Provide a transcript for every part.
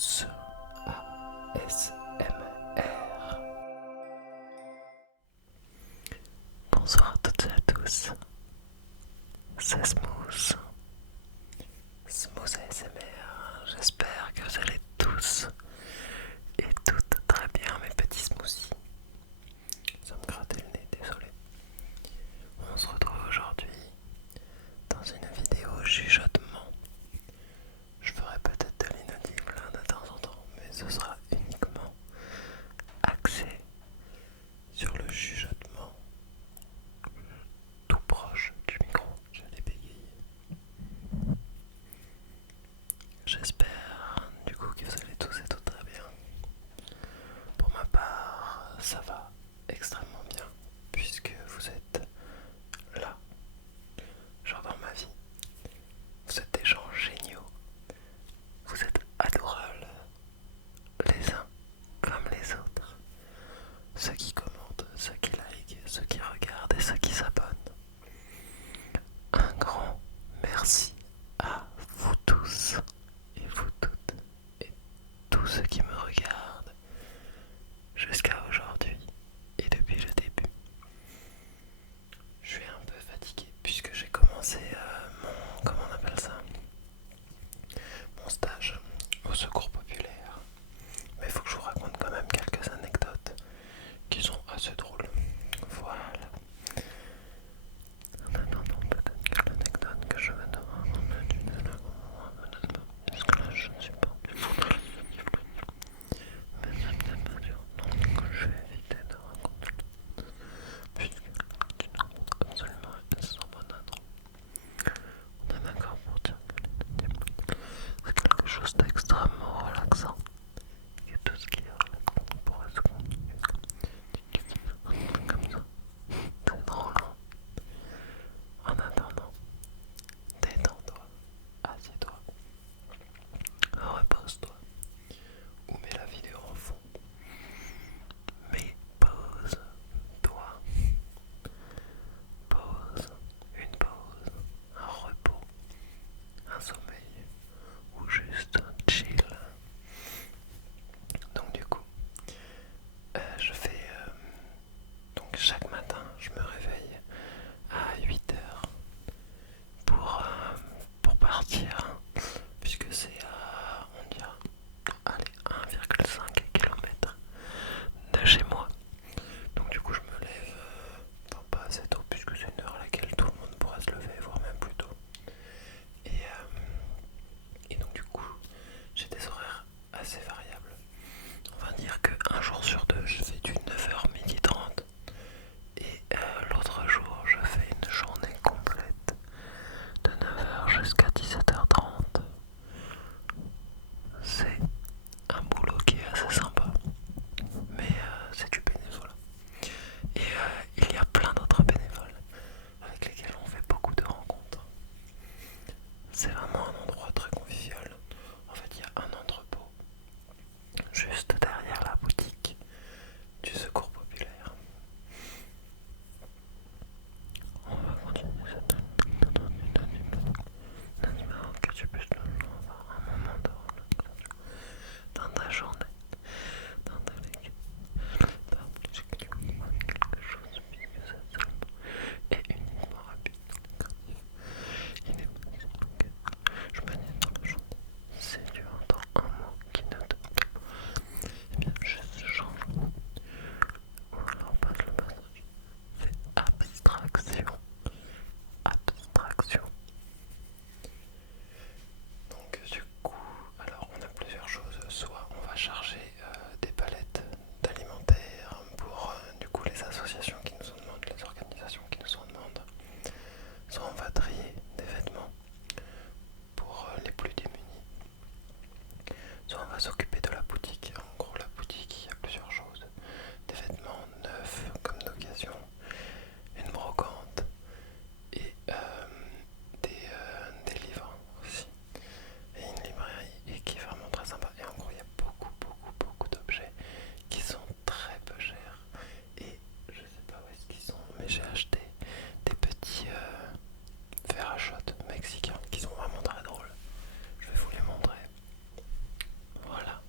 tous à ASMR. Bonsoir à toutes et à tous, c'est Smooth ASMR. J'espère que vous allez tous et toutes très bien, mes petits smoothies. Ça me grattait le nez, désolé. On se retrouve aujourd'hui dans une vidéo chuchotement. Je ferai peut-être de l'inaudible de temps en temps, mais ce sera uniquement axé sur le chuchotement, tout proche du micro. J'allais bégayer. J'espère du coup que vous allez tous et toutes très bien. Pour ma part, ça va extrêmement bien, puisque vous êtes là, genre dans ma vie. Vous êtes des gens géniaux, vous êtes adorables, les uns comme les autres. Ceux qui commentent, ceux qui likent, ceux qui regardent et ceux qui s'abonnent. Un grand merci à vous tous et vous toutes et tous ceux qui me regardent jusqu'à aujourd'hui et depuis le début. Je suis un peu fatigué puisque j'ai commencé comment on appelle ça, mon stage au secours populaire. Mais il faut que je vous raconte quand même quelques anecdotes qui sont assez drôles. Voilà. En attendant, peut-être que l'anecdote que je vais te raconter, tu ne la comprends peut-être pas, parce que là je ne suis pas du tout dans le livre. Mais c'est peut-être pas dur, donc je vais éviter de raconter puisque tu ne racontes absolument rien sans bon ordre. On est d'accord pour dire que l'inaudible, c'est quelque chose d'extrêmement relaxant. Et tout ce qui est relaxant pourrait se continuer comme ça. C'est drôle, hein. En attendant, détends-toi, assieds-toi, repose-toi, ou mets la vidéo en fond. Mais pose-toi, pause, une pause, un repos, un sommeil, ou juste un chill. Donc du coup, je fais donc chaque matin, je me réveille à 8 heures pour partir, puisque c'est à, on dira, allez, 1,5 km de chez moi. Donc du coup, je me lève, enfin pas assez tôt, puisque c'est une heure à laquelle tout le monde pourrait se lever, voire même plus tôt. Et donc du coup, j'ai des horaires assez variables. On va dire qu'un jour sur deux, je fais du 9h 12h30. Et l'autre jour, je fais une journée complète de 9h jusqu'à 17h30. C'est un boulot qui est assez sympa, mais c'est du bénévolat. Et il y a plein d'autres bénévoles avec lesquels on fait beaucoup de rencontres. C'est vraiment un endroit très convivial. En fait, il y a un entrepôt juste derrière la boutique du secours populaire. On va continuer cette animal que tu puisses toujours avoir un moment de relaxation dans ta journée, dans ta vie. Pas obligé que tu comprennes quelque chose puisque c'est seulement et uniquement rapide dans les cognitifs. Il est possible que je me dise dans la journée, si tu entends un mot qui ne te plaît pas, eh bien juste change le mot. Ou alors passe le passage. Fais abstraction. Abstraction. Donc du coup, alors on a plusieurs choses. Soit on va charger des palettes d'alimentaire pour du coup les associations qui nous en demandent, les organisations qui nous en demandent. Soit on va trier des vêtements pour les plus démunis. Soit on va s'occuper de la boutique. En gros, la boutique, il y a plusieurs choses. Des vêtements neufs comme d'occasion, une brocante et des livres aussi. Et une librairie et qui est vraiment très sympa. Et en gros, il y a beaucoup d'objets qui sont très peu chers. Et je sais pas où est-ce qu'ils sont, mais j'ai acheté des petits fer à shot mexicains qui sont vraiment très drôles. Je vais vous les montrer. Voilà.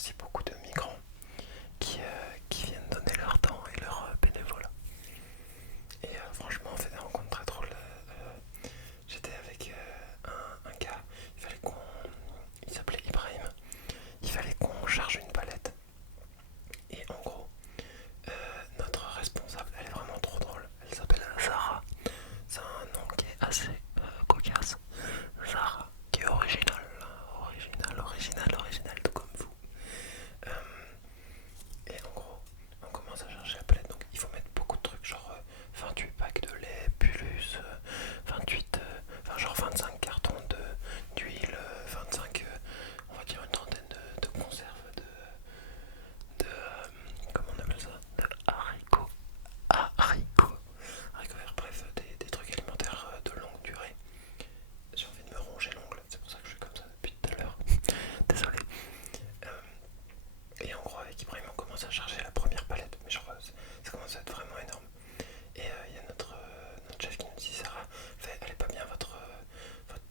aussi beaucoup de migrants qui viennent donner leur temps et leur bénévolat. Et franchement, on fait des rencontres très drôles. J'étais avec un gars, il s'appelait Ibrahim, il fallait qu'on charge une palette. Et en gros, notre responsable, elle est vraiment trop drôle, elle s'appelle Zara. C'est un nom qui est assez cocasse. Zara, qui est original, tout comme vous. Et en gros, on commence à chercher la palette, donc il faut mettre beaucoup de trucs, genre 28 packs de lait, Pullus, 28, enfin genre 25 cartons d'huile, 25, on va dire une trentaine de conserves comment on appelle ça, de haricots verts, bref, des trucs alimentaires de longue durée. J'ai envie de me ronger l'ongle, c'est pour ça que je suis comme ça depuis tout à l'heure. Désolé. Et en gros, avec Ibrahim, on commence à charger la première palette, mais genre ça commence à être vraiment énorme. Et il y a notre chef qui nous dit: Sarah, elle est pas bien votre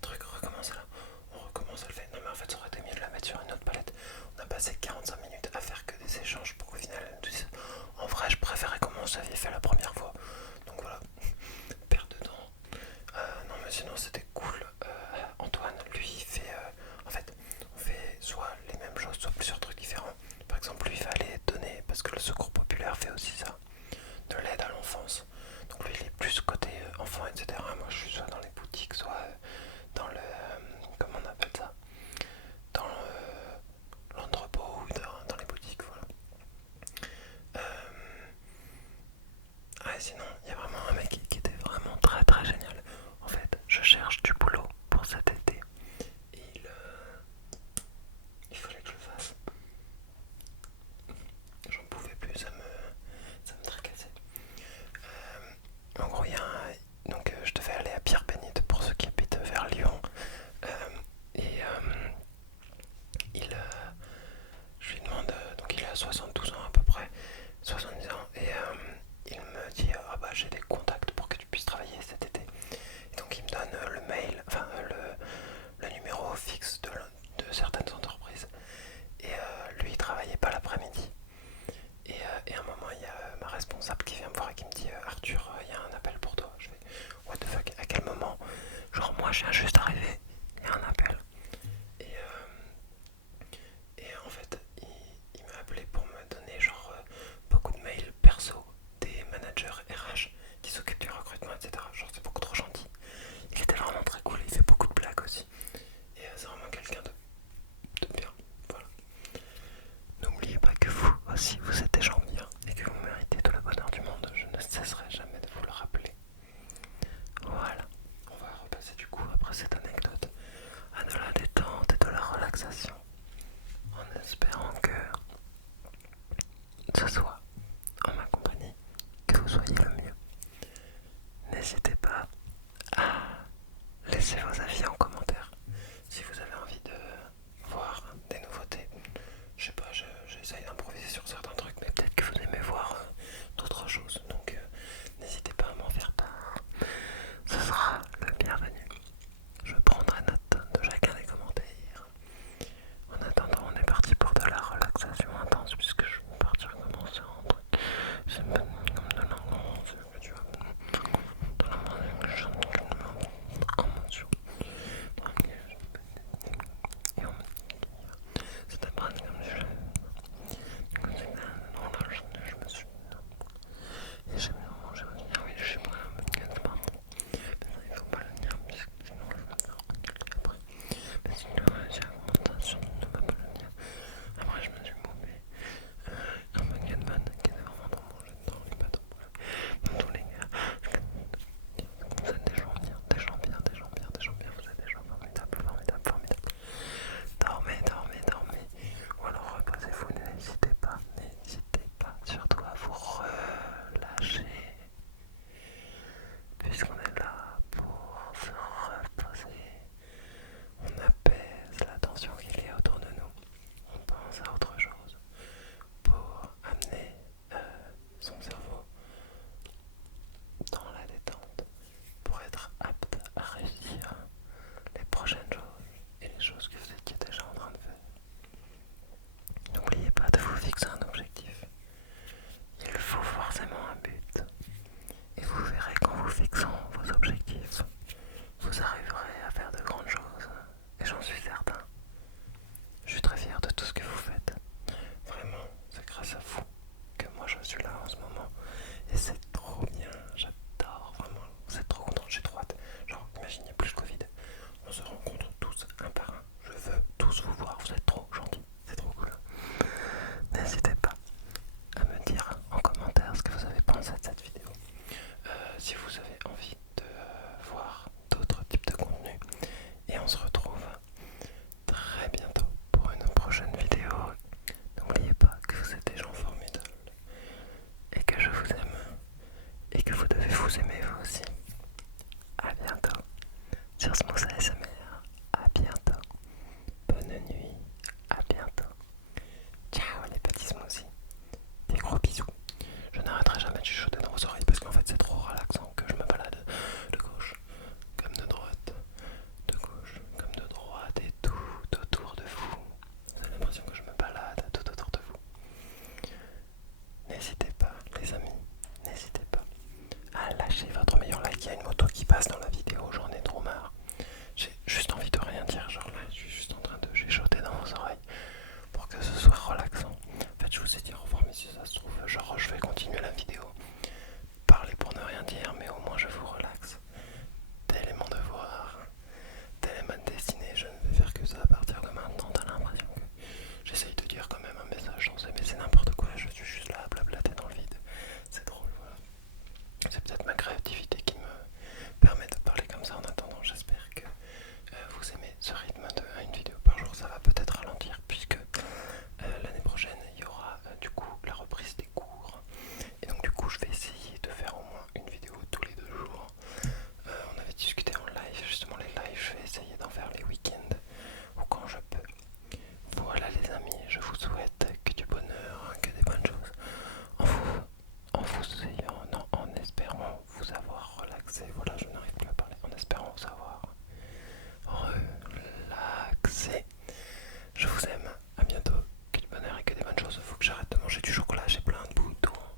truc, recommence là. On recommence, elle fait: non, mais en fait, ça aurait été mieux de la mettre sur une autre palette. On a passé 45 minutes à faire que des échanges pour qu'au final, elle nous dise: en vrai, je préférais comment vous aviez fait la première fois. Donc voilà, perte de temps. Non, mais sinon, c'était cool. Antoine, lui, il fait. En fait, on fait soit les mêmes choses, soit plusieurs trucs différents. Par exemple, lui, il va aller donner, parce que le Secours Populaire fait aussi ça, de l'aide à l'enfance. Donc lui, il est plus côté enfant, etc. Moi, je suis soit dans les boutiques, soit dans le... comment on appelle ça, dans l'entrepôt ou dans les boutiques, voilà. Sinon, il y a vraiment un mec qui était vraiment très très génial. En fait, je cherche du boulot pour cet été. Et il fallait que je le fasse. J'en pouvais plus, ça me tracassait. En gros, donc je devais aller à Pierre-Bénite pour ceux qui habitent vers Lyon. Et je lui demande, donc il a 72 ans à peu près, 70 ans, et il me dit: ah bah j'ai des contacts pour que tu puisses travailler cet été. Et donc il me donne le mail, enfin le numéro fixe de certaines entreprises. Et lui il travaillait pas l'après-midi. Et à un moment il y a ma responsable qui vient me voir et qui me dit: Arthur, il y a un appel pour toi. Je fais: what the fuck, à quel moment? Genre moi je viens juste d'arriver, il y a un appel. Et en fait, il m'a appelé pour me donner genre beaucoup de mails perso des managers RH qui s'occupent du recrutement, etc. Genre c'est beaucoup trop gentil. Il était vraiment très cool, il fait beaucoup de blagues aussi. Et c'est vraiment quelqu'un de bien. Voilà. N'oubliez pas que vous aussi, vous êtes des gens bien et que vous méritez tout le bonheur du monde. Je ne cesserai jamais de vous le rappeler. Voilà. On va repasser du coup après cette anecdote à de la détente et de la relaxation, en espérant que ce soit